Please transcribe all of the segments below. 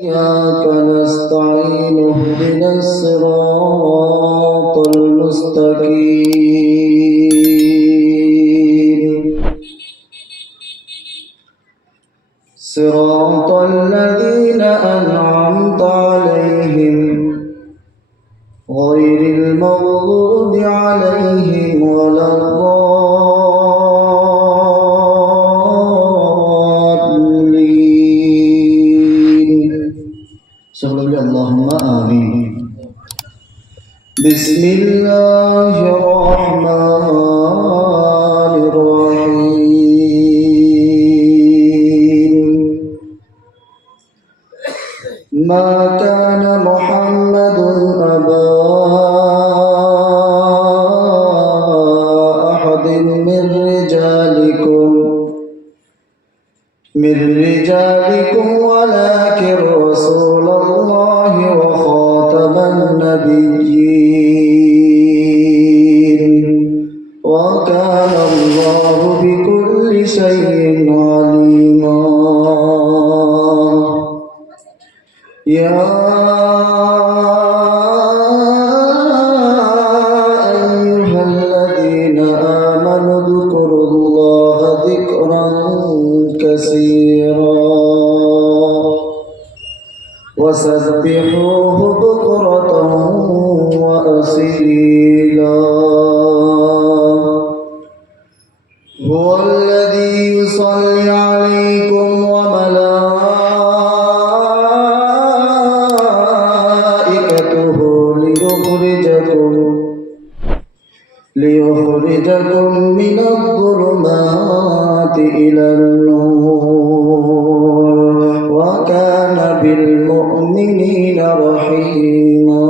إياك نستعين اهدنا الصراط المستقيم صراط الذين أنعمت عليهم غير المغضوب عليهم ولا الضالين. اللهم آمين. بسم الله الرحمن الرحيم. ما كان محمد أبا أحد من رجالكم ولكن رسول الله وخاتم النبيين وكان الله بكل شيء عليما. يا أيها الذين آمنوا اذكروا الله ذكرا كثيرا وسبحوه بكرة وأصيلا. هو الذي يصلي عليكم وملائكته ليخرجكم من الظلمات إلى النور وكان بالمؤمنين رحيما.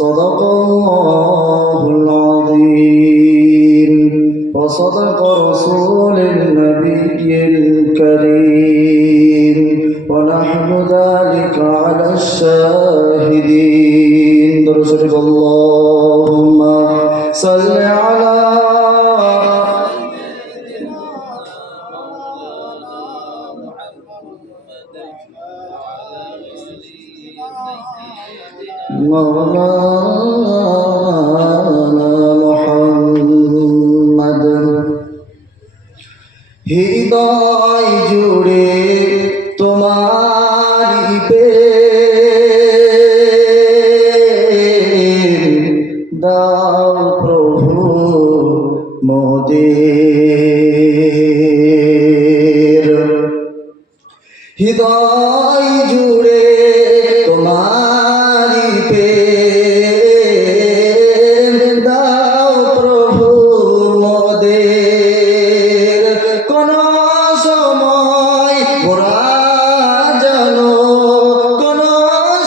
صدق الله العظيم وصدق رسول النبي الكريم ونحن ذلك على الشاهدين. درود اللهم صل على مولانا محمد. হৃদয় জুড়ে তোমারি প্রেম দাও প্রভু মোদের। হৃদয় জুড়ে তোমারি প্রেম দাও প্রভু মোদের। কোন সময় মোরা জানো, কোন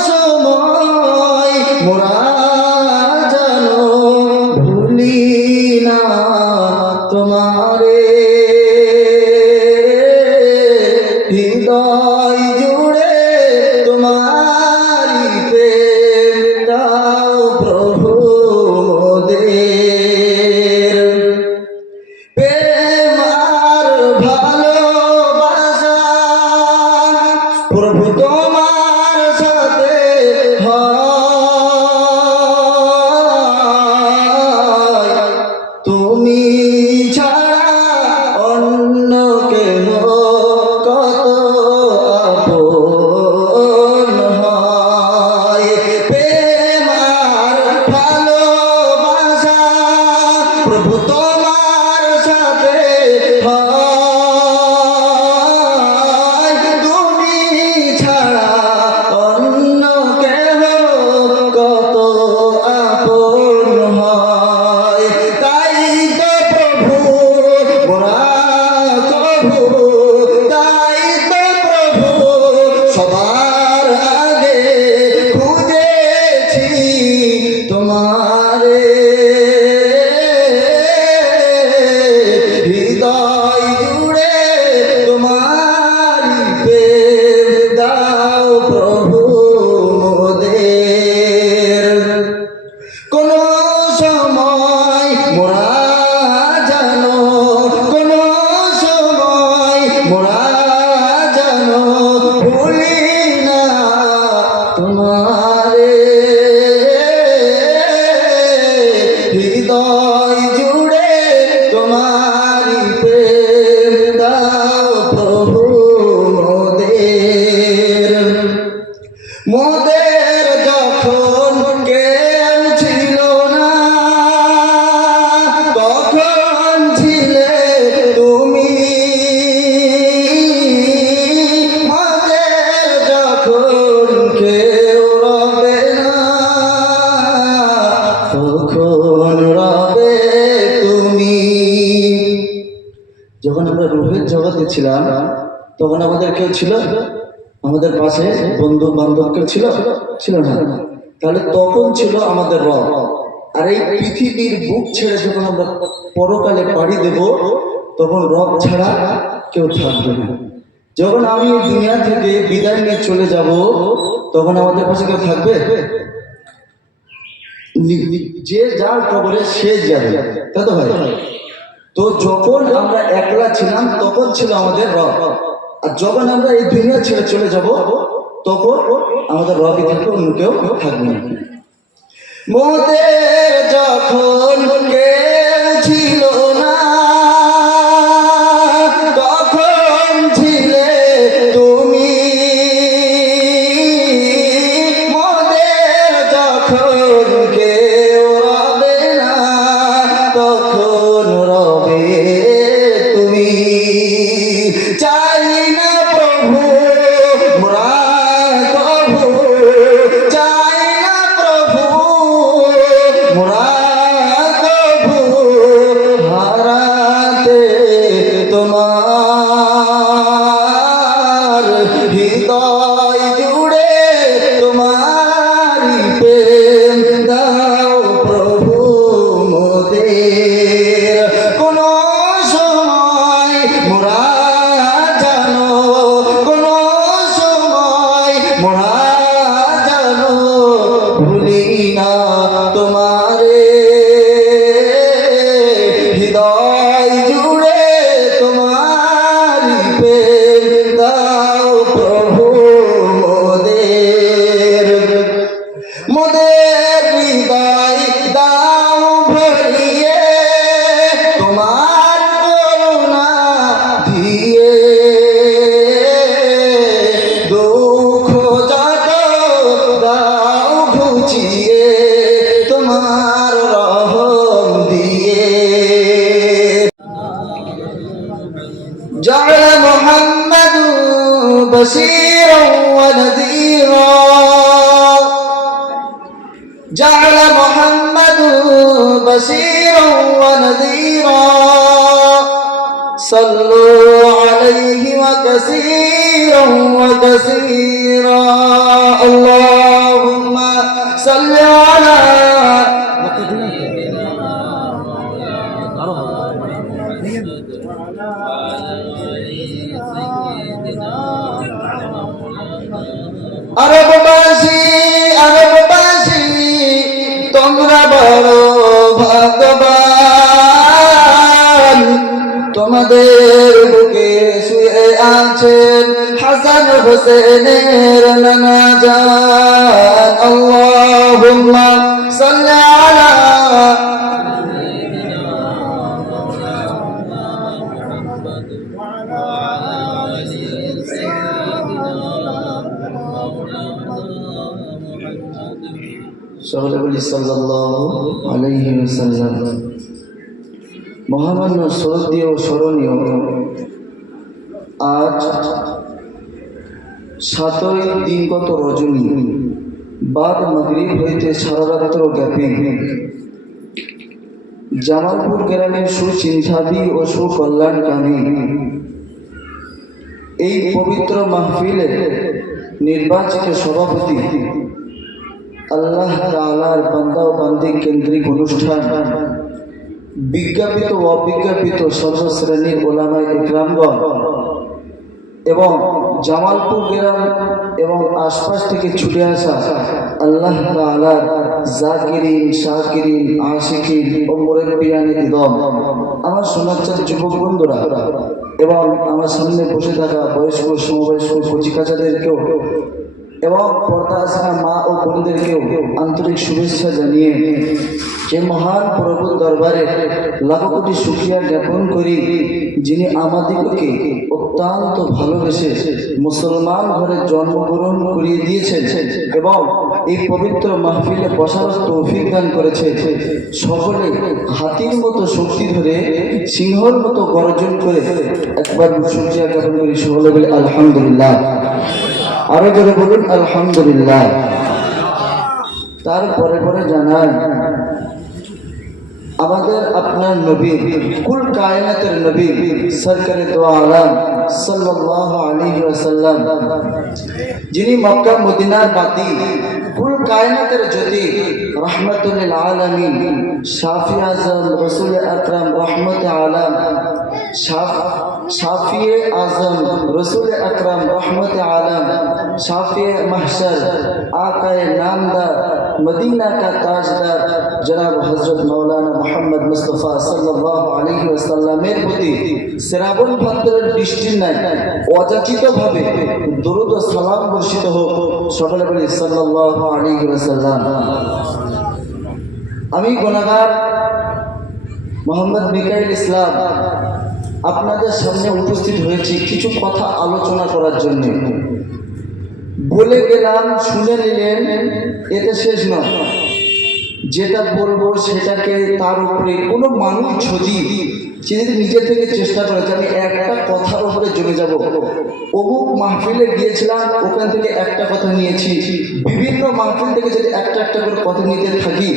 সময় মোরা জানো ভুলি না তোমারে। হৃদয় জুড়ে তোমারি প্রেম দাও প্রভু মোদের। প্রেম আর ভালোবাসা প্রভু তোমার সাথে হয়, তুমি ছাড়া অন্য কেহ কত আপন হয়। প্রেম আর ভালোবাসা প্রভু তোমার সাথে হয়, তুমি ছাড়া অন্য কেহ কত আপন হয়। তাই তো প্রভু মোরা কভু, তাই তো প্রভু সবার আগে খুঁজেছি তোমারে। হৃদয় জুড়ে তোমারি প্রেম দাও প্রভু মোদের। কোন সময় মোরা জানো, কোন সময় মোরা জানো ভুলি তোমারে হৃদয় জুড়ে তোমারি প্রেম দাও প্রভু মোদের যখন কেউ ছিল না তখন ছিলে তুমি মোদের যখন কেউ রবে না তখন রবে তুমি। যখন আমরা রূহের জগতে ছিলাম তখন আমাদের কেউ ছিল? আমাদের পাশে বন্ধু বান্ধব কেউ ছিল? ছিল না। তাহলে তখন ছিল আমাদের রব। আর এই পৃথিবীর বুক ছেড়ে যখন আমরা পরকালে পাড়ি দেব তখন রব ছাড়া কেউ থাকবে না। যখন আমি এই দুনিয়া থেকে বিদায় নিয়ে চলে যাব তখন আমাদের পাশে কেউ থাকবে? যে যার কবরে সে যাবে, তাই তো ভাই? তো যখন আমরা একলা ছিলাম তখন ছিল আমাদের রব, আর যখন আমরা এই দুনিয়া ছেড়ে চলে যাব তখন আমাদের রবি থাকবে, অন্য কেউ থাকবে না। মোদের যখন কেউ ছিল না তখন ছিলে তুমি মোদের যখন কেউ রবে না তখন রবে তুমি। চাই না প্রভু মোরা প্রভু, চাই না প্রভু মোরা প্রভু হারাতে তোমার হৃদয় জুড়ে তোমারি প্রেম দাও প্রভু মোদের। কোন সময় মোরা জানো, কোন সময় মোরা জানো ভুলি না তোমারে হৃদয় জুড়ে তোমারি প্রেম দাও প্রভু মোদের। মোদের হৃদয় দাও ভরিয়ে তোমার করুণা দিয়ে, দুঃখ যত দাও ঘুচিয়ে তোমার রহম দিয়ে। جعل محمد بشيرا ونذيرا، جعل محمد بشيرا ونذيرا، صلوا عليه وكثيرا وكثيرا، اللهم صل على আরববাসী আরববাসী তোমরা বড় ভাগ্যবান, তোমাদের বুকে শুয়ে আছেন হাসান হোসেনের নানা জান। আল্লাহুম্মা সাল্লি আলা সকলে বলি সাল্লাল্লাহু আলাইহি ওয়াসাল্লাম। মহামান্য শ্রদ্ধেয় স্মরণীয় আজ 7ই দিনগত রজনী বাদ মাগরিব হইতে সারা রাত্র ব্যাপী জামালপুর গ্রামের সুচিন্তাবী ও সুকল্যাণকামী এই পবিত্র মাহফিলের নির্বাচিত সভাপতি আল্লাহ তাআলার বান্দা ও বান্দি কেন্দ্রিক অনুষ্ঠান, বিজ্ঞাপিত ও অবিজ্ঞাপিত সর্বশ্রেণীর ওলামায়ে ইকরামগণ এবং জামালপুর গ্রাম এবং আশপাশ থেকে ছুটে আসা আল্লাহ তাআলার জাকিরিন শাকিরিন আশিকিন ও মুরব্বিয়ানে ইদম, আমার সোনাচ্চার যুবক বন্ধুরা এবং আমার সামনে বসে থাকা বয়স্ক সমবয়স্ক কচিকাচাদেরকেও এবং পর্দা আসা মা ও বোনদেরকেও আন্তরিক শুভেচ্ছা জানিয়ে যে মহান প্রভুর দরবারে লাখো কোটি শুকরিয়া জ্ঞাপন করি, যিনি আমাদিগকে অত্যন্ত ভালোবেসে মুসলমান ঘরে জন্মগ্রহণ করিয়ে দিয়েছেন এবং এই পবিত্র মাহফিলে বসার তৌফিক দান করেছে। সকলে হাতির মতো শক্তি ধরে সিংহর মতো গর্জন করে একবার শুকরিয়া জ্ঞাপন করি। সকলে বলে আলহামদুলিল্লাহ। আরো জোরে বলুন আলহামদুলিল্লাহ। তারপরে পরে জানান আমাদের আপনার নবী, কুল কায়নাতের নবী সরকারে দো আলম সাল্লাল্লাহু আলাইহি ওয়াসাল্লাম, যিনি মক্কা মদিনার বাতি, কুল কায়নাতের জ্যোতি, রহমাতুল লিল আলামিন, শাফি আজম রাসূল আকরাম রহমতে আলম, শাফিয়ে আজম রসুল আকরাম রহমতে আলম, শাফিয়ে महशर, आकाए नामदार, मदीना का ताजदार जनाब हजरत मौलाना मोहम्मद मुस्तफ़ा सल्लल्लाहु अलैहि वसल्लमेर प्रति শ্রাবণ ভাদ্রের বৃষ্টির ন্যায় অযাচিতভাবে দরুদ ও সালাম বর্ষিত হোক। সকলে বলি সাল্লাল্লাহু আলাইহি ওয়াসাল্লাম। আমি গুনাহগার মোহাম্মদ মিকাইল ইসলাম আপনাদের সামনে উপস্থিত হয়েছি কিছু কথা আলোচনা করার জন্য। বলে গেলাম, শুনে নিলেন, এতে শেষ নয়। যেটা বলবো সেটাকে তার উপরে কোনো মানুষ যদি নিজে থেকে চেষ্টা করে যে আমি একটা কথার উপরে জমে যাব, অমুক মাহফিলে গিয়েছিলাম ওখান থেকে একটা কথা নিয়েছি, বিভিন্ন মাহফিল থেকে যদি একটা একটা করে কথা নিতে থাকি,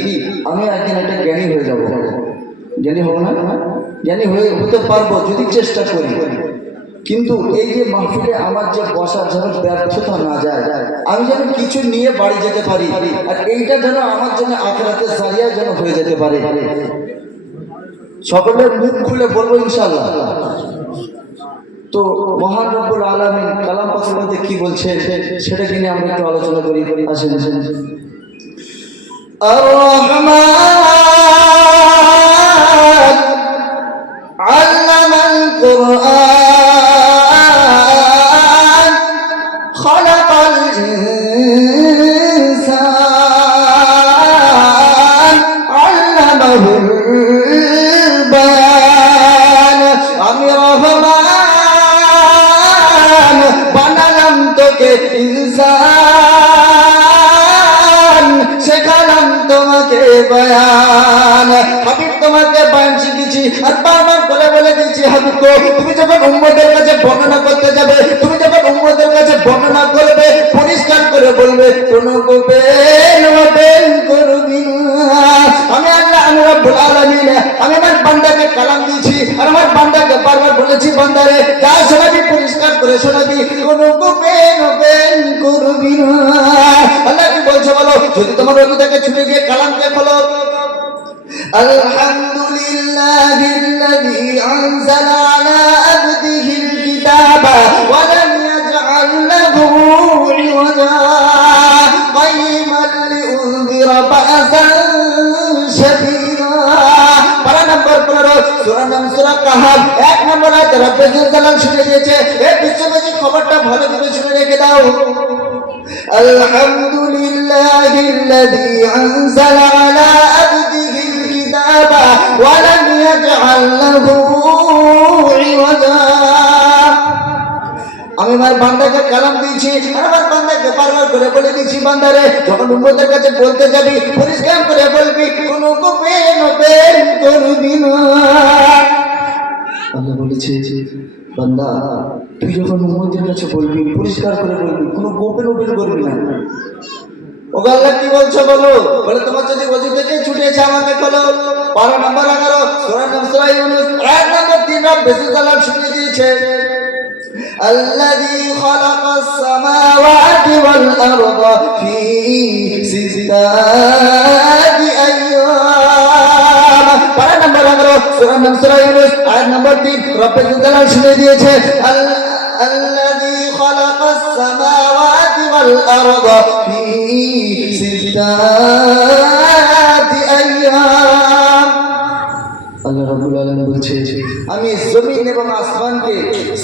আমি একদিন একটা জ্ঞানী হয়ে যাব। জ্ঞানী হব না? জ্ঞানী হতে পারবো যদি চেষ্টা করি। কিন্তু এই যে মাহফিলে আমার যে বসার যেন ব্যর্থতা না যায়, আমি যেন কিছু নিয়ে বাড়ি যেতে পারি, আর এইটা যেন আমার জন্য আখিরাতের জারিয়া যেন হয়ে যেতে পারে। সকলের মুখ খুলে বলবো ইনশাআল্লাহ। তো মহান রব্বুল আলামিন কালাম পাকের মধ্যে কি বলছে সেটাকে নিয়ে আমরা একটু আলোচনা করি। আসেন। আর-রহমান আল্লামাল কুরআন খালাকাল ইনসান আল্লামাহুল বায়ান। আমি রহমান বানালাম তোকে ইনসান, শেখালাম তোমাকে বয়ান। হাবিব তোমাকে বয়ান শিখেছি আর বারবার বলে দিচ্ছি, হাবিব গো তুমি যখন উম্মতের কাছে বর্ণনা করতে যাবে, তুমি যখন উম্মতের কাছে বর্ণনা করবে, পরিষ্কার করে বলবে কোনো গোপন করবি না। আমি আল্লাহ, আমি রব্বুল আলামিন, আমি আমার বান্দাকে কালাম দিয়েছি আর আমার বান্দাকে বারবার বলেছি, বান্দারে যা শোনাবি পরিষ্কার করে শোনাবি, কোনো গোপন করবি না। আল্লাহ কি বলছে বলো? যদি তোমার রবিটাকে ছুটে গিয়ে কালামকে খোলো, আলহামদুলিল্লাহিল্লাযী আনজালা আলা আবদিহিল কিতাবা ওয়া লাম ইয়াজআল লাহু ইওয়াজা কাইয়িমান লিউনযিরা বা'সান শাদীদা। পারা নম্বর 15, সূরা নাম সূরা কাহাফ 1 নম্বর আয়াত রব্বুল জালাল শুনে দিয়েছে। এই বিশ্ববাসী খবরটা ভালো করে শুনে রেখে দাও। আলহামদুলিল্লাহিল্লাযী আনজালা আলা আবদিহিল কিতাবা ওয়া লাম ইয়াজআল লাহু ইওয়াজা। আমি আমার বান্দাকে কালাম দিয়েছি আর আমার বান্দাকে বারবার করে বলে দিয়েছি, বান্দারে যখন উম্মতের কাছে বলতে যাবি পরিষ্কার করে বলবি, কোনো গোপন করবি না। আল্লাহ বলেছে, বান্দা তুই যখন উম্মতের কাছে বলবি পরিষ্কার করে বলবি, কোনো গোপন করবি না। ও আল্লাহ কি বলছো বলো? বলে তোমার যদি ওযু থেকে ছুটেছে আমাকে বলো। পারা নম্বর 11, সূরা নাম সূরা ইউনূস আয়াত নম্বর 3 রব্বুল জালাল শুনিয়ে দিয়েছে, الذي خلق السماوات والأرض في 6 أيام। পারা নম্বর 11, সূরা নাম সূরা ইউনূস আয়াত নম্বর 3 রব্বুল জালাল শুনিয়ে দিয়েছে, الذي خلق السماوات والأرض في 6 أيام। আল্লাহ রাব্বুল আলামিন বলছে, আমি জমিন এবং আসমানকে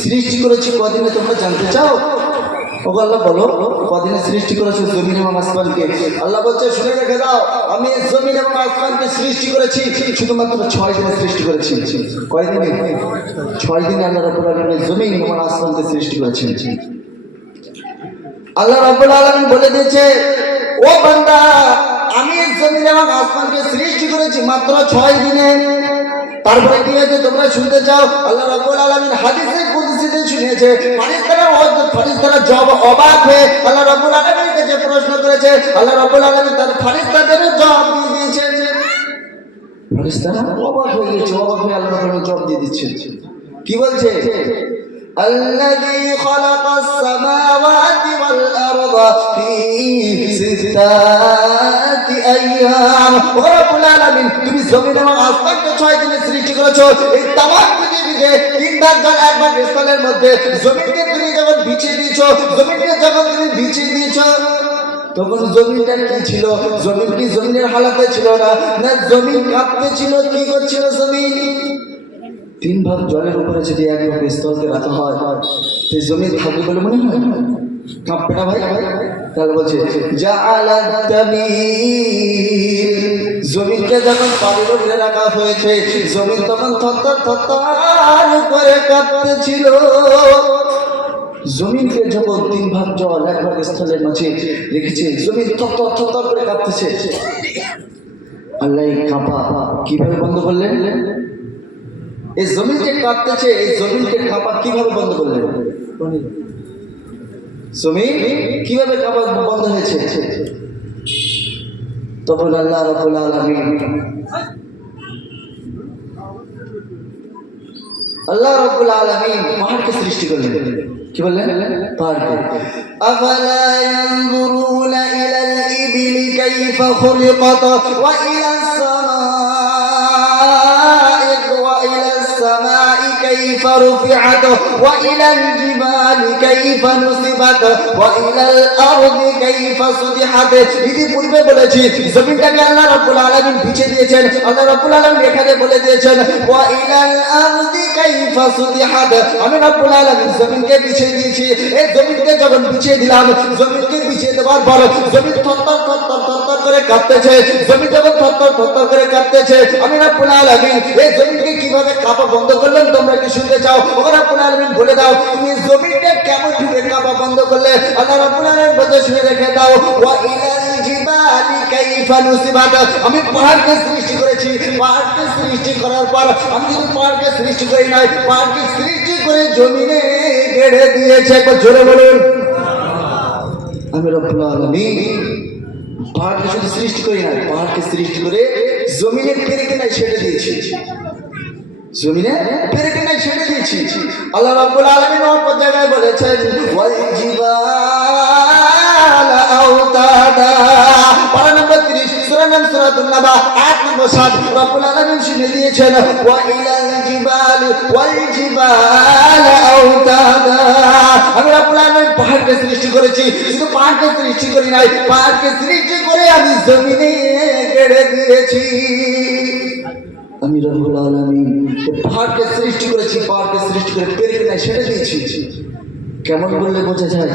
সৃষ্টি করেছি কদিনে, তোমরা জানতে চাও? ও আল্লাহ বলো কদিনে সৃষ্টি করেছো জমিন এবং আসমানকে? আল্লাহ বলছে শুনে রেখে দাও, আমি জমিন এবং আসমানকে সৃষ্টি করেছি শুধুমাত্র 6 দিনে সৃষ্টি করেছি। কয়দিনে? 6 দিনে আল্লাহ রাব্বুল আলামিন জমিন এবং আসমানকে সৃষ্টি করেছেন। আল্লাহ রাব্বুল আলামিন বলে দিয়েছে, ও বান্দা, আমি জমিন এবং আসমানকে সৃষ্টি করেছি মাত্র 6 দিনে। তারপরে কি হয়েছে তোমরা শুনতে চাও? আল্লাহ রাব্বুল আলামিন হাদিসে কুদসিতে শুনিয়েছে, ফেরেশতারা জবাব অবাক হয়ে আল্লাহ রাব্বুল আলামিনের কাছে প্রশ্ন করেছে। আল্লাহ রাব্বুল আলামিন তার ফেরেশতাদের জবাব দিয়ে দিয়েছেন। ফেরেশতারা অবাক হয়ে গেছে, অবাক হয়ে আল্লাহ রাব্বুল জবাব দিয়ে দিচ্ছেন। কি বলছে? الذي خلق السماوات والأرض في 6 أيام। রব্বুল আলামিন তুমি জমিন এবং আসমানকে 6 দিনে সৃষ্টি করেছো। এই তামাম পৃথিবীতে 3 ভাগ জল 1 ভাগ স্থলের মধ্যে জমিনকে তুমি যখন বিছিয়ে দিয়েছো, জমিনকে যখন তুমি বিছিয়ে দিয়েছো, তখন জমিনটা কি ছিল? জমিন কি জমিনের হালাতে ছিল না? না জমিন কাঁপতে ছিল। কি করছিল জমিন? 3 ভাগ জলের উপরে যদি 1 ভাগ স্থলকে রাখা হয়, সেই জমিন থাকবে বলে মনে হয়? কাঁপবে না ভাই? তাহলে বলছে জমিনকে যখন পানির উপরে রাখা হয়েছে, জমিন তখন থরথর থরথর করে কাঁপতেছিল। জমিনকে যখন 3 ভাগ জল 1 ভাগ স্থলের মাঝে রেখেছে, জমিন থরথর থরথর করে কাঁপতেছে। আল্লাহ কাঁপা কিভাবে বন্ধ করলেন? এই জমিনকে কাঁপতেছে, এই জমিনকে কাঁপা কিভাবে বন্ধ করলেন? জমিন কিভাবে কাঁপা বন্ধ হয়েছে? তখন আল্লাহ রাব্বুল আলামিন পাহাড়কে সৃষ্টি করলেন। কি বললেন? পাহাড়কে। আফালা ইয়ানজুরুনা ইলাল ইবিলি কাইফা খুলিকাত ওয়া ইলাস সামাই কাইফা রুফিআত ওয়া ইলাল জিবালি কাইফা নুসিবাত ওয়া ইলাল আরদি কাইফা সুতিহাত। ইতি পূর্বে বলেছি জমিনটাকে আল্লাহ রাব্বুল আলামিন বিছিয়ে দিয়েছেন। আল্লাহ রাব্বুল আলামিন এখানে বলে দিয়েছেন ওয়া ইলাল আরদি কাইফা সুতিহাত। আমি রাব্বুল আলামিন জমিনকে বিছিয়ে দিয়েছি। এই জমিনকে যখন বিছিয়ে দিলাম, জমিনকে বিছিয়ে দেওয়ার পর জমিন থরথর থরথর থরথর করে কাঁপতেছে। জমিন যখন থরথর থরথর করে কাঁপতেছে, আমি রাব্বুল আলামিন এই জমিনকে কিভাবে কাঁপা বন্ধ করলেন তোমরা কি শুনতে চাও? ও রাব্বুল আলামিন বলে দাও তুমি জমিনকে কেমন ভাবে কাঁপা বন্ধ করলে? আল্লাহ রাব্বুল আলামিন বলে শুনে রেখে দাও ওয়া ইলাল জিবালি কাইফা নুসিবাত। আমি পাহাড়কে সৃষ্টি করেছি। পাহাড়কে সৃষ্টি করার পর আমি যদি পাহাড়কে সৃষ্টি করি নাই, পাহাড়কে সৃষ্টি করে জমিনে গেড়ে দিয়েছে। একবার জোরে বলুন আমি রাব্বুল আলামিন পাহাড়কে শুধু সৃষ্টি করি নাই, পাহাড়কে সৃষ্টি করে জমিনের পেরেকে নাই ছেড়ে দিয়েছি। জমিনে পেরেকে নাই ছেড়ে দিয়েছি। আল্লাহ রাব্বুল আলামিন অপর জায়গায় বলেছেন ওয়াল জিবালা আওতাদা। পারা নম্বর 30 সূরা নাম সূরাতুন নাবা আয়াত নম্বর 7 রাব্বুল আলামিন শুনিয়ে দিয়েছেন ওয়া ইলাল জিবালি ওয়াল জিবালা আওতাদা। আমি রাব্বুল আলামিন পাহাড়কে সৃষ্টি করেছি। শুধু পাহাড়কে সৃষ্টি করি নাই, পাহাড়কে সৃষ্টি করে আমি জমিনে গেড়ে দিয়েছি। আমি রাব্বুল আলামিন পাহাড়কে সৃষ্টি করেছি, পাহাড়কে সৃষ্টি করে পেরেকে নাই ছেড়ে দিয়েছি। কেমন বললে বোঝা যায়?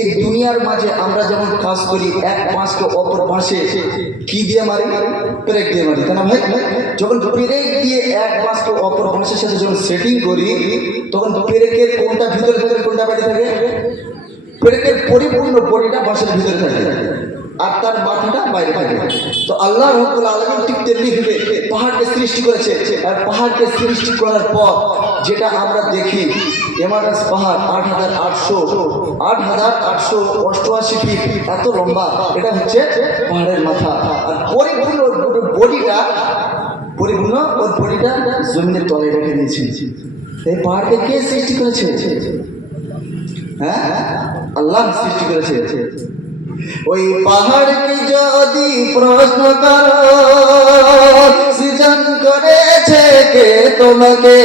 এই দুনিয়ার মাঝে আমরা যেমন কাজ করি, এক পাঁচকে অপর পাশে কি দিয়ে মারি? পেরেক দিয়ে মারি, তাই না ভাই? যখন পেরেক দিয়ে এক পাঁচকে অপর পাশের সাথে যখন সেটিং করি, তখন পেরেকের কোনটা ভিতরে থাকে, কোনটা বাইরে থাকে? পেরেকের পরিপূর্ণ বডিটা বাঁশের ভিতরে থাকে আর তার মাথাটা বাইরে থাকে। তো আল্লাহ রাব্বুল আলামিন ঠিক তেমনি ভাবে পাহাড়কে সৃষ্টি করেছে। আর পাহাড়কে সৃষ্টি করার পর যেটা আমরা দেখি, এভারেস্ট পাহাড় 8,888 ফিট এত লম্বা, এটা হচ্ছে পাহাড়ের মাথা। আর পরিপূর্ণ বডিটা ওর বডিটা জমিনের তলে রেখে দিয়েছে। এই পাহাড়কে কে সৃষ্টি করেছে? হ্যাঁ, আল্লাহ সৃষ্টি করেছে। ওই পাহাড়কে যদি প্রশ্ন করো সৃজন করেছে কে তোমাকে,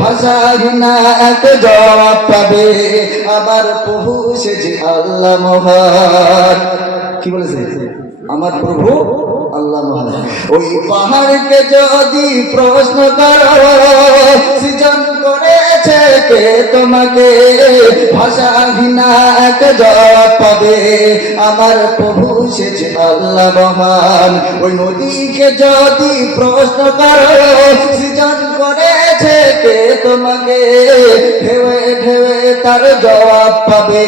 ভাষাহীনা এক জবাব পাবে আমার প্রভু সে যে আল্লাহ মহান। কি বলেছে? আমার প্রভু আল্লাহ মহান। ওই পাহাড়কে যদি প্রশ্ন করো সৃজন করেছে কে তোমাকে, ভাষাহীনা এক জবাব পাবে, আমার প্রভু সে যে আল্লাহ মহান। ওই নদীকে যদি প্রশ্ন করো সৃজন করেছে কে তোমাকে, ঢেউে ঢেউে তার জবাব পাবে,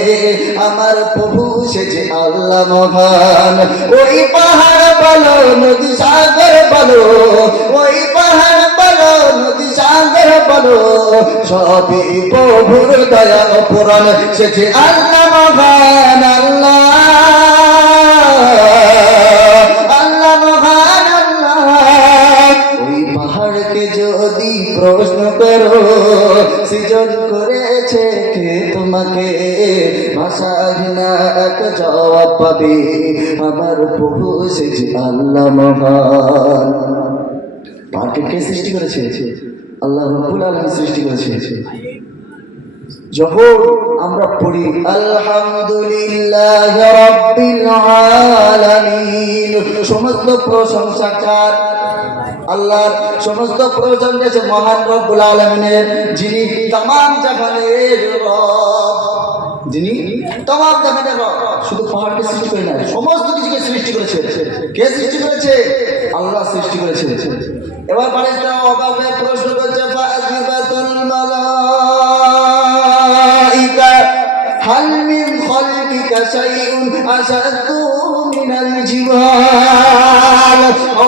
আমার প্রভু সে যে আল্লাহ মহান। ওই পাহাড় বলো নদী সাগর বলো, ওই পাহাড় বলো নদী সাগর বলো, সবই প্রভুর দয়া পূরণ, সে যে আল্লাহ মহান। আল্লাহ আল্লাহ মহান আল্লাহ। ওই পাহাড়কে যদি প্রশ্ন করো সৃজন করেছে কে তোমাকে, ভাষাহীনা এক জবাব পাবে, আমার প্রভু সে যে আল্লাহ মহান। পাহাড়কে কে সৃষ্টি করেছে? আল্লাহ রাব্বুল আলামিন সৃষ্টি করেছে। যখন আমরা পড়ি আলহামদুলিল্লাহ রাব্বিল আলামিন, সমস্ত প্রশংসা কার? আল্লাহর। সমস্ত প্রশংসা মহান রব্বুল আলামিনের, যিনি तमाम জাহানের রব, যিনি तमाम জাহানের রব। শুধু পাহাড়কে সৃষ্টি করে না, সমস্ত কিছুকে সৃষ্টি করেছে। কে সৃষ্টি করেছে? আল্লাহ সৃষ্টি করেছে। এবার ফারিস্তারা অবাক হয়ে প্রশ্ন করছে, ফাআজিবাতুল মালাইকা হাল মিন খালকিকা শাইউন আশাদ্দু মিনাল জিবাল,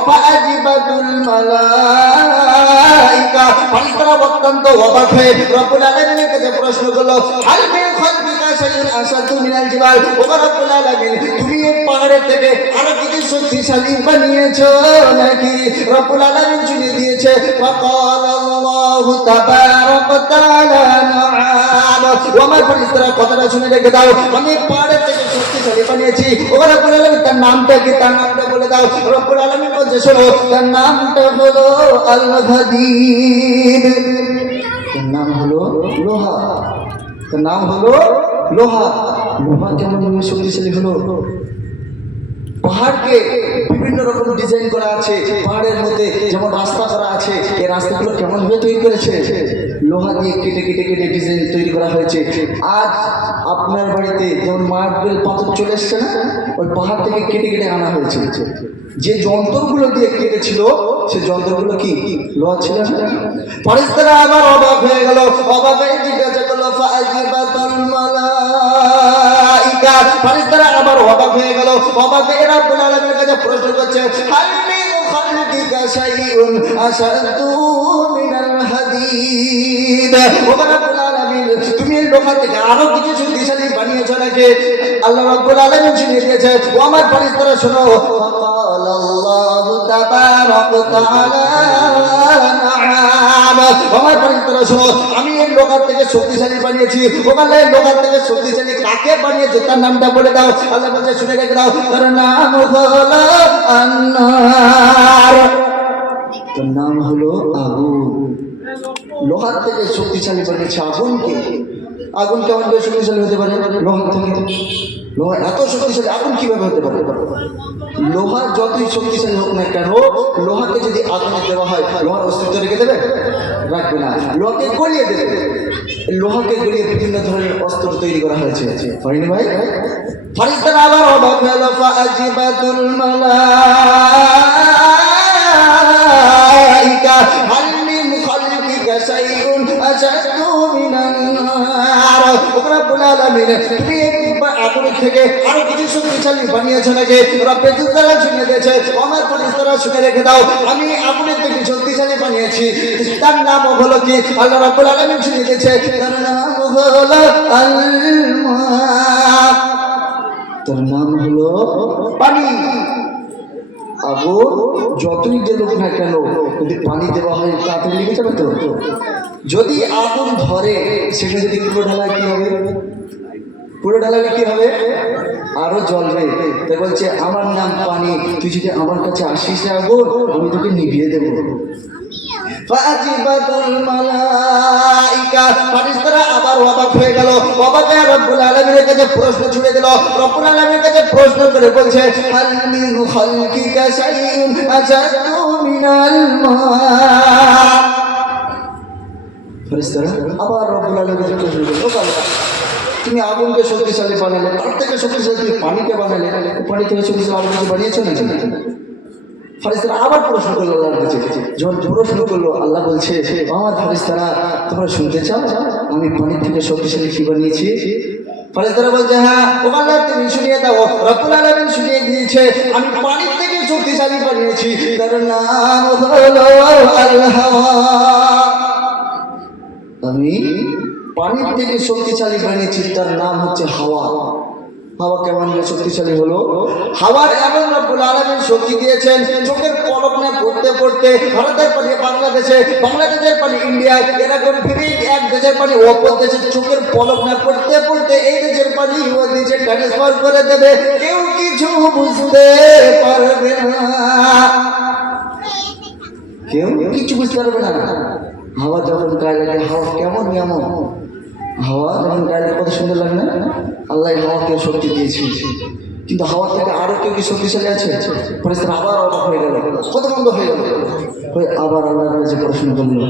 ফাআজিবাতুল মালাইকা। ফারিস্তারা অত্যন্ত অবাক হয়ে রব্বুল আলামিনের কাছে প্রশ্ন করলো, হাল মিন খালকিকা শাইউন আশাদ্দু মিনাল জিবাল, ও রব্বুল আলামিন, তুমি এই পাহাড়ের থেকে আরো কিছু শক্তিশালী বানিয়েছো নাকি? রব্বুল আলামিন শুনিয়ে দিয়েছে, ফাকাল আল্লাহু তাবারাকা তাআলা নাআম। ও আমার ফেরেশতারা কথাটা শুনে রেখে দাও, আমি পাহাড়ের থেকে শক্তিশালী বানিয়েছি। ও রব্বুল আলামিন, তার নামটা কি? তার নামটা বলে দাও। রব্বুল আলামিন বলছে, শোনো, তার নামটা হলো আল হাদীদ। তার নাম হলো লোহা। তার নাম হলো লোহা। লোহা কেমন শক্তিশালী হলো? পাহাড়কে বিভিন্ন রকম ডিজাইন করা আছে, পাহাড়ের মধ্যে যেমন রাস্তা করা আছে, এই রাস্তাগুলো কেমন ভাবে তৈরি করেছে? লোহা দিয়ে কেটে কেটে কেটে ডিজাইন তৈরি করা হয়েছে। আজ আপনার বাড়িতে যেমন মার্বেল পাথর চলে এসছে না, ওই পাহাড় থেকে কেটে কেটে আনা হয়েছে। যে যন্ত্রগুলো দিয়ে কেটেছিল সে যন্ত্রগুলো কি লোহা ছিল না? ফেরেশতারা আবার অবাক হয়ে গেল। অবাক হয়ে জিজ্ঞাসা করলো, ফাআজিবাতুল মালাইকা। ফেরেশতারা আবার অবাক হয়ে গেল। অবাক হয়ে রব্বুল আলামিনের কাছে প্রশ্ন করছে, হাল মিন খালকিকা শাইউন আশাদ্দু মিনাল হাদীদ, ও রব্বুল আলামিন, তুমি লোহা থেকে আরো কিছু শক্তিশালী বানিয়েছো নাকি? আল্লাহ রাব্বুল আলামিন শুনিয়ে দিয়েছে, ও আমার ফেরেশতারা শোনো, ফাকাল আল্লাহু তাবারাকা তাআলা নাআম। আমার ফেরেশতারা শোনো, আমি এই লোহা থেকে শক্তিশালী বানিয়েছি। ওখানে লোহা থেকে শক্তিশালী কাকে বানিয়েছে তার নামটা বলে দাও। আল্লাহ বলছে, শুনে রেখে দাও, তার নাম হলো আন্নার। তার নাম হলো আগুন। লোহার থেকে শক্তিশালী বানিয়েছে আগুনকে। আগুন কেমন করে শক্তিশালী হতে পারে? লোহা থেকে। লোহা এত শক্তিশালী, আগুন কিভাবে হতে পারে? লোহা যতই শক্তিশালী হোক না কেন, লোহাকে যদি আগুনে দেওয়া হয়, লোহার অস্তিত্ব রেখে দেবে? রাখবে না। লোহাকে গলিয়ে দেবে। লোহাকে গলিয়ে বিভিন্ন ধরনের অস্ত্র তৈরি করা হয়েছে। হয়নি ভাই? ফেরেশতারা আবার অবাক হলো, ফাআজিবাতুল মালাইকা হাল মিন খালকিকা শাইউন আশাদ্দু মিনান নার। ও রব্বুল আলামিন, তুমি আগুন থেকে আরো কিছু শক্তিশালী বানিয়েছো নাকি? রব্বে যুদ্ধারা শুনে দিয়েছে, আমার ফেরেশতারা শুনে রেখে দাও, আমি আগুনের থেকে শক্তিশালী বানিয়েছি। তার নাম হলো কি? আল্লাহ রাব্বুল আলামিন শুনে দিয়েছে, তার নাম হলো আল-মা। তার নাম হলো পানি। আগুন যতই জ্বলুক না কেন, যদি পানি দেওয়া হয় তাড়াতাড়ি লেগে যাবে তো। যদি আগুন ধরে সেখানে যদি পুরো ঢালায় কি হবে? পুরো ঢালালে কি হবে? আরো জ্বলবে। তাই বলছে, আমার নাম পানি, তুই যদি আমার কাছে আসিস আগুন, আমি তোকে নিভিয়ে দেবো। ফাজিবাতুল মালাইকা, ফেরেশতারা আবার অবাক হয়ে গেল। অবাক হয়ে রব্বুল আলামিনের কাছে প্রশ্ন ছুড়ে দিল। রব্বুল আলামিনের কাছে প্রশ্ন করে বলছে, হাল মিন খালকিকা শাইউন আশাদ্দু মিনাল মা। ফেরেশতারা আবার রব্বুল আলামিনের কাছে প্রশ্ন করল, ও আল্লাহ, তুমি আগুনকে শক্তিশালী বানালে, তার থেকে শক্তিশালী তুমি পানিকে বানালে, পানি থেকে শক্তিশালী আগুন কিছু বানিয়েছো নাকি? ফেরেশতারা আবার প্রশ্ন করলো আল্লাহর কাছে। যখন প্রশ্ন করলো, আল্লাহ বলছে, আমার ফেরেশতারা, তোমরা শুনতে চাও আমি পানির থেকে শক্তিশালী কি বানিয়েছি? ফেরেশতারা বলছে, হ্যাঁ ও আল্লাহ, তুমি শুনিয়ে দাও। রব্বুল আলামিন শুনিয়ে দিয়েছে, আমি পানির থেকে শক্তিশালী বানিয়েছি, তার নাম হলো আল-হাওয়া। আমি পানির থেকে শক্তিশালী বানিয়েছি, তার নাম হচ্ছে হাওয়া। হাওয়া কেমন শক্তিশালী হলো? হাওয়ার এমন রব্বুল আলামিন শক্তি দিয়েছেন, চোখের পলক না পড়তে পড়তে ভারতের পানি বাংলাদেশে, বাংলাদেশের পানি ইন্ডিয়ায়, এরকম বিভিন্ন এক দেশের পানি অপর দেশে চোখের পলক না পড়তে পড়তে এই দেশের পানি ও দেশে ট্রান্সফার করে দেবে, কেউ কিছু বুঝতে পারবে না, কেউ কিছু বুঝতে পারবে না। হাওয়া যখন গায়ে লাগে, হাওয়া কেমন এমন, হাওয়া যখন গায়ে লাগে কত সুন্দর লাগে না? আল্লাহ হাওয়াকে শক্তি দিয়েছে, কিন্তু হাওয়া থেকে আরো কেউ কি শক্তিশালী আছে? ফেরেশতারা আবার অবাক হয়ে গেল, কত বন্ধ হয়ে গেল, হয়ে আবার আল্লাহর কাছে প্রশ্ন করলো,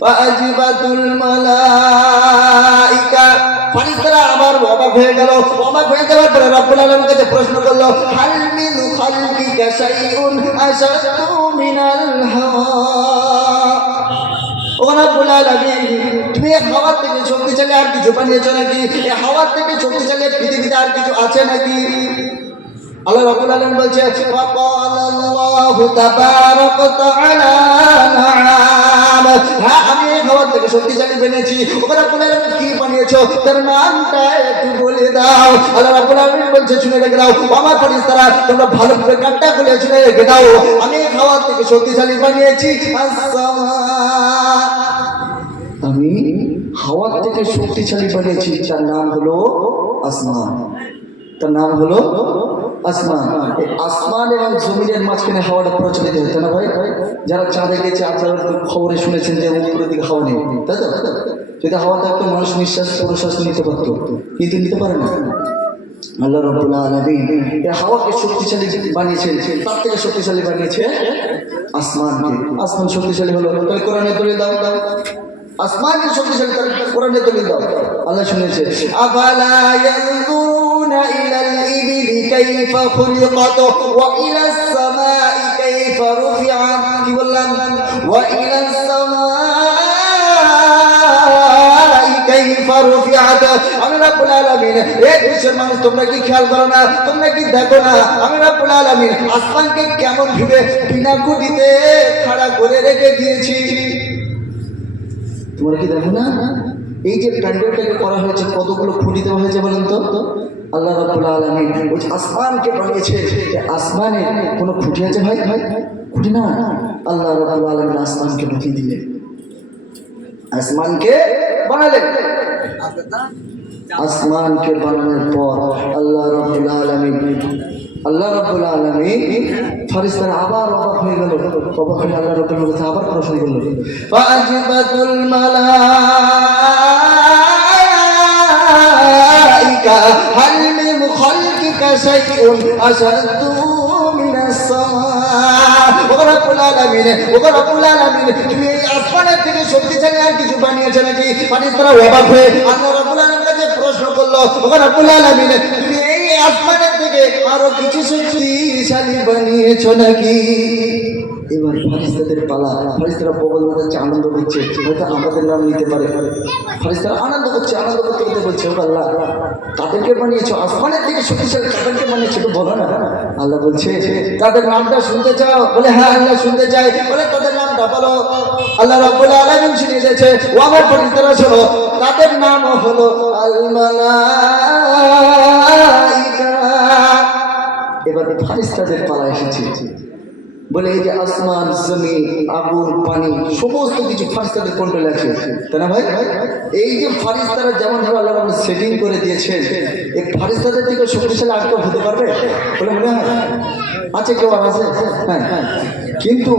ফাজিবাতুল মালাইকা। ফেরেশতারা আবার অবাক হয়ে গেল। অবাক হয়ে যাওয়ার পরে রব্বুল আলামিনের কাছে প্রশ্ন করলো, হাল মিন খালকিকা শাইউন আশাদ্দু মিনাল হাওয়া। ও রব্বুল আলামিন, তুমি হাওয়ার থেকে শক্তিশালী আর কিছু বানিয়েছো নাকি? এই হাওয়ার থেকে শক্তিশালী পৃথিবীতে আর কিছু আছে নাকি? আল্লাহ রাব্বুল আলামিন বলছে, ফাকালাল্লাহু তাবারাকা তাআলা নাআম, হ্যাঁ আমি হাওয়ার থেকে শক্তিশালী বানিয়েছি। ও রাব্বুল আলামিন কি বানিয়েছো, তার নামটা একটু বলে দাও। আল্লাহ রাব্বুল আলামিন বলছে, শুনে রেখে দাও আমার ফেরেশতারা, তোমরা ভালো করে কানটা খুলে শুনে রেখে দাও, আমি হাওয়ার থেকে শক্তিশালী বানিয়েছি আসসামা। আমি হাওয়ার থেকে শক্তিশালী বানিয়েছি, তার নাম হলো আসমান, তার নাম হলো আসমান। এই আসমান এবং জমিনের মাঝখানে হাওয়াটা প্রচলিত হতো না ভাই? যারা চাঁদে গেছে আপনারা খবরে শুনেছেন যে উপরের দিকে হাওয়া নেই, তাই তো? যদি হাওয়া থাকতো মানুষ নিঃশ্বাস প্রশ্বাস নিতে পারতো, কিন্তু নিতে পারে না। আল্লাহ রাব্বুল আলামিন এই হাওয়াকে শক্তিশালী বানিয়েছেন, তার থেকে শক্তিশালী বানিয়েছে আসমানকে। আসমান শক্তিশালী হলো, তাহলে কোরআনে দলিল দাও, আসমানকে শক্তিশালী করে কোরআনে দলিল দাও। আল্লাহ শুনেছে, আফালা ইয়ানজুরুনা ইলাল ইবিলি কাইফা খুলিকাত ওয়া ইলাস সামাই কাইফা রুফিআত। কি বললাম? ওয়া ইলাস সামাই কাইফা রুফিআত। আমি রব্বুল আলামিন, এই দেশের মানুষ তোমরা কি খেয়াল করো না, তোমরা কি দেখো না, আমি রব্বুল আলামিন আসমানকে কেমন ভাবে বিনা খুঁটিতে খাড়া করে রেখে দিয়েছি। তোমরা কি দেখো না? এই যে প্যান্ডেলটাকে করা হয়েছে, কতগুলো খুঁটি দেওয়া হয়েছে বলেন তো? আল্লাহ রাব্বুল আলামিন ওই আসমানকে বানিয়েছে, আসমানে কোনো খুঁটি আছে ভাই? ভাই খুঁটি না। আল্লাহ রাব্বুল আলামিন আসমানকে বানিয়ে দিলেন, আসমানকে বানালেন। আসমানকে বানানোর পর আল্লাহ রাব্বুল আলামিন ফেরেশতারা আবার অবাক হয়ে গেল। অবাক হয়ে আল্লাহ রাব্বুল আলামিন আবার প্রশ্ন করলো, ফাজিবাতুল মালাইকা হাল মিন খালকিকা শাইউন আশাদ্দু মিনাস সামা। ও রব্বুল আলামিন, তুমি এই আসমানের থেকে শক্তিশালী আর কিছু বানিয়েছো নাকি? ফেরেশতারা অবাক হয়ে আল্লাহ রাব্বুল আলামিনের কাছে প্রশ্ন করলো, ও রব্বুল আলামিন, তুমি এই আসমানের থেকে আরো কিছু শক্তিশালী বানিয়েছো নাকি? এবার ফেরেশতাদের পালা। ফেরেশতারা বগল মাথাচ্ছে, আনন্দ করছে, হয়তো আমাদের নাম নিতে পারে। ফেরেশতারা আনন্দ করতে বলছে, ও আল্লাহ, তাদেরকে বানিয়েছো আসমানের থেকে শক্তিশালী, তাদেরকে বানিয়েছো, তো বলো না। আল্লাহ বলছে, তাদের নামটা শুনতে চাও? বলে হ্যাঁ আল্লাহ শুনতে চাই। বলে তাদের নামটা বলো। আল্লাহ রাব্বুল আলামিন শুনিয়ে দিয়েছে, ও আমার ফেরেশতারা শোনো, তাদের নাম হলো আল মালাইকা। এবার ফেরেশতাদের পালা এসেছে। বলে এই যে আসমান জমিন আগুন পানি সমস্ত কিছু ফারিস্তাদের কন্ট্রোলে আছে, তাই না ভাই? এই যে ফারিস্তারা যেমন ভাবে আল্লাহ রাব্বুল সেটিং করে দিয়েছেন, এই ফারিস্তাদের থেকে শক্তিশালী আর কেউ হতে পারবে বলে মনে হয়? আছে কেউ আর আছে? হ্যাঁ। কিন্তু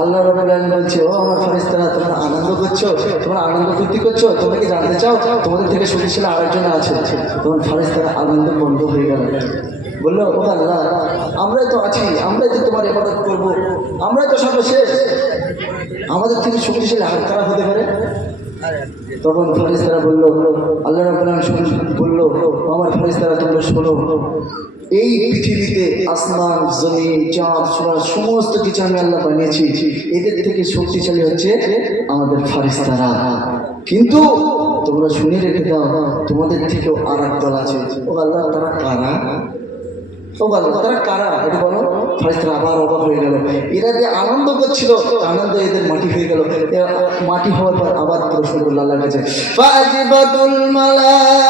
আল্লাহ রাব্বুল আলামিন বলছে, ও আমার ফারিস্তারা, তোমরা আনন্দ করছো, তোমরা আনন্দ ফুর্তি করছো, তোমরা কি জানতে চাও তোমাদের থেকে শক্তিশালী আরেকজন আছে? তখন ফারিস্তারা আনন্দ বন্ধ হয়ে গেল, বললো, ও আল্লাহ, আমরাই তো আছি, আমরাই তো তোমার ইবাদত করবো, আমরাই তো সর্বশেষ, আমাদের থেকে শক্তিশালী আর কারা হতে পারে? তখন ফেরেশতারা বললো, আল্লাহ রাব্বুল আলামিন বললো, আমার ফেরেশতারা তোমরা শোনো, এই পৃথিবীতে আসমান জমিন চাঁদ সূরা সমস্ত কিছু আমি আল্লাহ বানিয়েছি, এদের থেকে শক্তিশালী হচ্ছে আমাদের ফেরেশতারা। কিন্তু তোমরা শুনে রেখে দাও, তোমাদের থেকেও আর এক দল আছে। ও আল্লাহ, তারা কারা? ও আল্লাহ, তারা কারা এটা বলো। ফেরেশতারা আবার অবাক হয়ে গেল, এরা যে আনন্দ করছিল, আনন্দ এদের মাটি হয়ে গেল। মাটি হওয়ার পর আবার প্রশ্ন করল আল্লাহর কাছে, ফাজিবাতুল মালাইকা।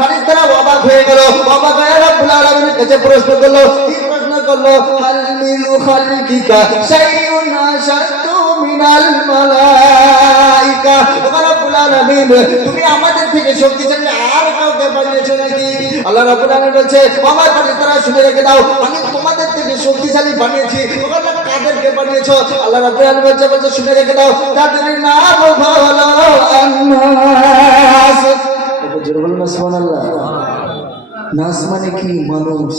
ফেরেশতারা অবাক হয়ে গেল, অবাক হয়ে রব্বুল আলামিনের কাছে প্রশ্ন করলো, কি প্রশ্ন করলো? হাল মিন খালকিকা শাইউন আশাদ্দু মিনাল মালাইকা। রব্বুল আলামিন, তুমি আমাদের থেকে শক্তিশালী আর কাউকে বানিয়েছো নাকি? আল্লাহ রাব্বুল আলামিন বলছে, আমার ফেরেশতারা শুনে রেখে দাও, আমি তোমাদের থেকে শক্তিশালী বানিয়েছি। তোমরা কাদেরকে বানিয়েছো? আল্লাহ রাব্বুল আলামিন বলছে, শুনে রেখে দাও, তাদের নাম হলো আন-নাস। জোরে বলুন সুবহানাল্লাহ। নাস মানে কি? মানুষ।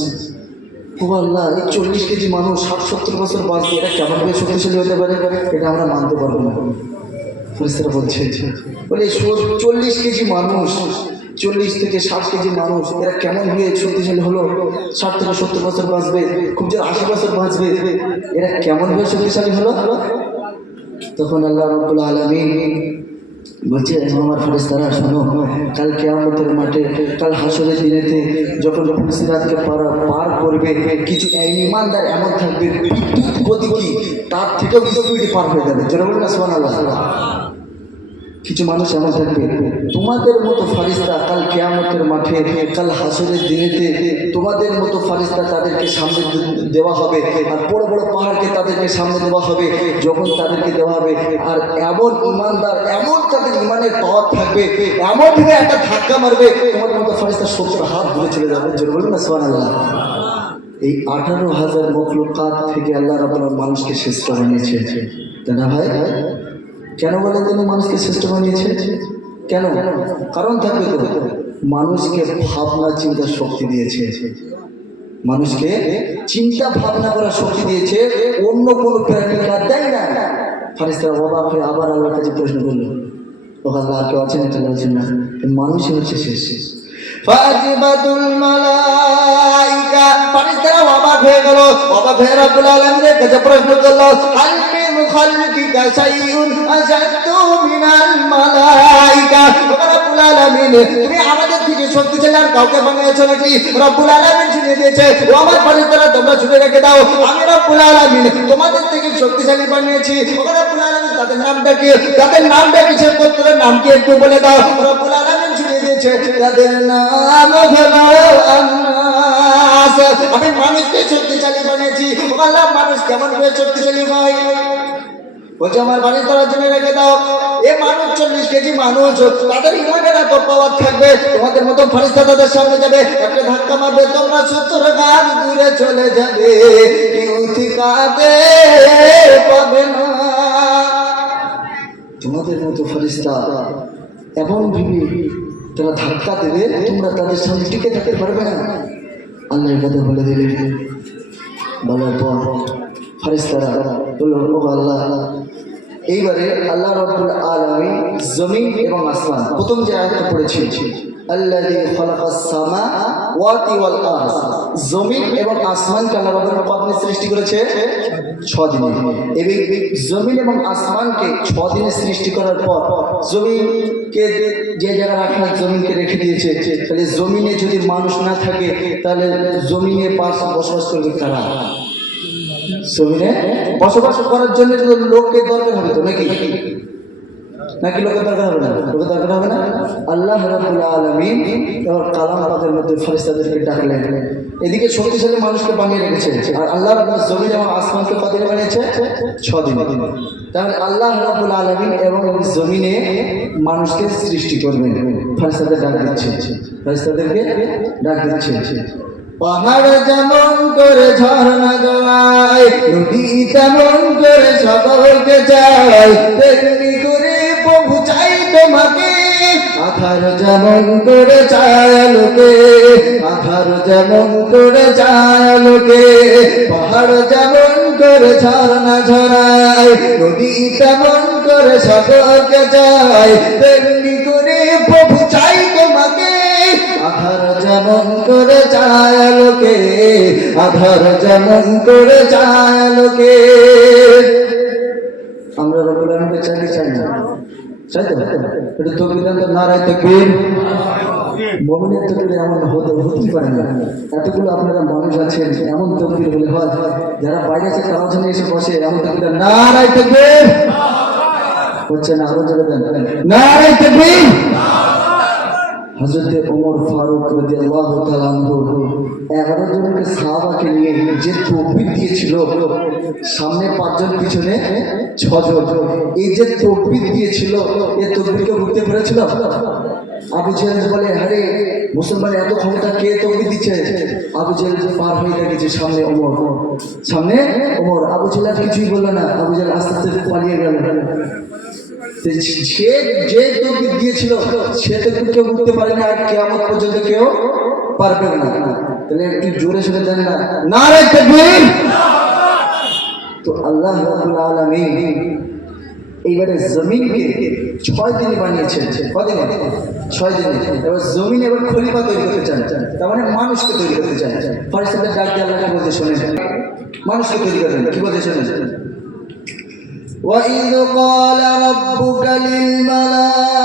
ও আল্লাহ, এই 40 কেজি মানুষ 60-70 বছর বাঁচবে, এটা কেমন করে শক্তিশালী হতে পারে? এটা আমরা মানতে পারবো না। ফেরেশতারা বলছে, বলে 40 কেজি মানুষ, 40 থেকে 60 কেজি মানুষ, এরা কেমন হয়ে শক্তিশালী হলো? 60 থেকে 70 বছর বাঁচবে, খুব জোর 80 বছর বাঁচবে, এরা কেমন হয়ে শক্তিশালী হলো? তখন আল্লাহ রাব্বুল আলামিন বলছে, আমার ফেরেশতারা শোনো, কাল কিয়ামতের মাঠে, কাল হাসরের দিনেতে যখন সিরাতকে পার করবে, কিছু ঈমানদার এমন থাকবে, বিদ্যুৎ গতি কি তার থেকেও স্পিডে পার হয়ে যাবে। জোরে বলুন না সুবহানাল্লাহ। কিছু মানুষ এমন থাকবে, তোমাদের মতো ফারিস্তা কাল কিয়ামতের মাঠে, কাল হাসরের দিনেতে তোমাদের মতো ফারিস্তা তাদেরকে সামনে দেওয়া হবে, আর বড় বড় পাহাড়কে তাদেরকে সামনে দেওয়া হবে। যখন তাদেরকে দেওয়া হবে, আর এমন ইমানদার, এমন তাদের ইমানের পাওয়ার থাকবে, এমনভাবে একটা ধাক্কা মারবে, তোমাদের মতো ফারিস্তা 70 হাত দূরে চলে যাবে। জোরে বলুন না সুবহানাল্লাহ। এই 18,000 মখলুকাত থেকে আল্লাহ রাব্বুল আলামিন মানুষকে শ্রেষ্ঠ বানিয়েছে, তাই না ভাই? কেন বলেন তিনি মানুষকে শ্রেষ্ঠ বানিয়েছে? কেন? কারণ থাকবে তো, মানুষকে ভাবনা চিন্তার শক্তি দিয়েছে, মানুষকে চিন্তা ভাবনা করার শক্তি দিয়েছে, অন্য কোনো প্রাণীকে আর দেয় না। ফেরেশতারা অবাক হয়ে আবার আল্লাহর কাছে প্রশ্ন করল, ও আল্লাহ, আর কেউ আছেন? এটা বলছেন না, মানুষই হচ্ছে শেষ। ফাজিবাতুল মালাইকা। ফেরেশতারা অবাক হয়ে গেল, অবাক হয়ে রব্বুল আলামিনের কাছে প্রশ্ন করল, হাল মিন খালকিকা শাইউন আশাদ্দু মিনাল মালাইকা। রব্বুল আলামিন, তুমি আমাদের থেকে শক্তিশালী আর কাউকে বানিয়েছো নাকি? রব্বুল আলামিন শুনিয়ে দিয়েছে, ও আমার ফেরেশতারা, তোমরা শুনে রেখে দাও, আমি রব্বুল আলামিন তোমাদের থেকে শক্তিশালী বানিয়েছি। ও রব্বুল আলামিন, তাদের নামটা কি? তাদের নামটা কি? সে পুত্রের নাম কি একটু বলে দাও। রব্বুল আলামিন শুনিয়ে দিয়েছে, তাদের নাম হলো আন-নাস। আমি মানুষকে শক্তিশালী বানিয়েছি। আল্লাহ, মানুষ কেমন করে শক্তিশালী হয়? বলছে, আমার বাড়ির তারা জেনে রেখে দাও, এ মানুষ 40 কেজি মানুষ, তাদের ইমানের এত পাওয়ার থাকবে, তোমাদের মতো ফেরেশতা তাদের সামনে যাবে, একটা ধাক্কা মারবে, তোমরা 70 হাত দূরে চলে যাবে, কেউ ঠিকাতে পাবে না। তোমাদের মতো ফেরেশতা এমন ভাবে তারা ধাক্কা দেবে, তোমরা তাদের সামনে টিকে থাকতে পারবে না। আল্লাহর কথা বলে দিলে, বলার পর ফেরেশতারা বলল, ও আল্লাহ। এইবারে আল্লাহ রাব্বুল আলামিন জমিন এবং আসমান, প্রথম যে আয়াতটা পড়েছি, আল্লাযী খালাকাস সামাওয়াতি ওয়াল আরদ, জমিন এবং আসমানকে আল্লাহ রাব্বুল আলামিন কতদিনে সৃষ্টি করেছে? 6 দিনে। এই জমিন এবং আসমানকে 6 দিনে সৃষ্টি করার পর জমিনকে যে জায়গায় রাখা, জমিনকে রেখে দিয়েছে। তাহলে জমিনে যদি মানুষ না থাকে, তাহলে জমিনে বসবাস করবে কারা? জমিনে বসবাস করার জন্য লোককে দরকার হবে তো নাকি? নাকি লোকের দরকার হবে না? লোকের দরকার হবে না। আল্লাহ রাব্বুল আলামিন এবার কালাম পাকের মধ্যে ফেরেশতাদেরকে ডাকলেন। এদিকে শক্তিশালী মানুষকে বানিয়ে রেখেছে, আর আল্লাহ রাব্বুল জমিন এবং আসমানকে কতদিন বানিয়েছে? 6 দিন। তাহলে আল্লাহ রাব্বুল আলামিন এবং জমিনে মানুষকে সৃষ্টি করবেন। ফেরেশতাদের ডাক দিচ্ছে, ফেরেশতাদেরকে ডাক দিচ্ছে। পাহাড় যেমন করে ঝর্ণা জড়ায়, নদী তেমন করে সকলকে চায়, তেমনি করে প্রভু চাই তোমাকে। আধার যেমন করে চায় লোকে, আধার যেমন করে চায় লোকে, পাহাড় যেমন করে ঝর্ণা ঝরায়, নদী তেমন করে সকলকে চায়, তেমনি করে প্রভু চাই তোমাকে। আধার যেমন করে চায় লোকে, আধার যেমন করে চায় লোকে। আমরা রব্বুল আলামিনকে চাই না? চাই তো? এটা তো বিধান তো নারায় তাকবীর। মুমিনের তাকবীর এমন হতেই পারে না। এতগুলো আপনারা মানুষ আছেন, এমন তাকবীর হলে হয়, যারা বাইরে আছে তারাও যেন এসে বসে, এমন তাকবীর নারায় তাকবীর হচ্ছে না। আরো জোরে দেন, নারায় তাকবীর। হযরত ওমর ফারুক রাদিয়াল্লাহু তাআলা আনহু 11 জনকে সাহাবাকে নিয়ে যে তাকবীর দিয়েছিল, সামনে 5 জন, পিছনে 6 জন, এই যে তাকবীর দিয়েছিল, এই তাকবীরকে রুখতে পেরেছিল? আবু জেহেল বলে, আরে মুসলমান এত ক্ষমতা, কে তাকবীর দিচ্ছে? আবু জেহেল পার হয়ে গেছে, সামনে ওমর, সামনে ওমর। আবু জেহেল কিছুই বলল না, আবু জেহেল আস্তে আস্তে পালিয়ে গেল। সে যে তাকবীর দিয়েছিল সে তাকবীর কেউ বুঝতে পারে না, আর কিয়ামত পর্যন্ত কেউ পারবে না। তাহলে একটু জোরে শুনে দেন না, নারে তাকবীর। তো আল্লাহ রাব্বুল আলামিন এইবারে জমিনকে 6 দিনে বানিয়েছেন। কদিনে? 6 দিনে। এবার জমিন এবার খলিফা তৈরি করতে চান, তার মানে মানুষকে তৈরি করতে চান। ফেরেশতাদের ডাক দিয়ে আল্লাহ কি বলতে শোনেন, মানুষকে তৈরি করবেন। কি বলতে শোনেন? وَإِذْ قَالَ رَبُّكَ لِلْمَلَائِكَةِ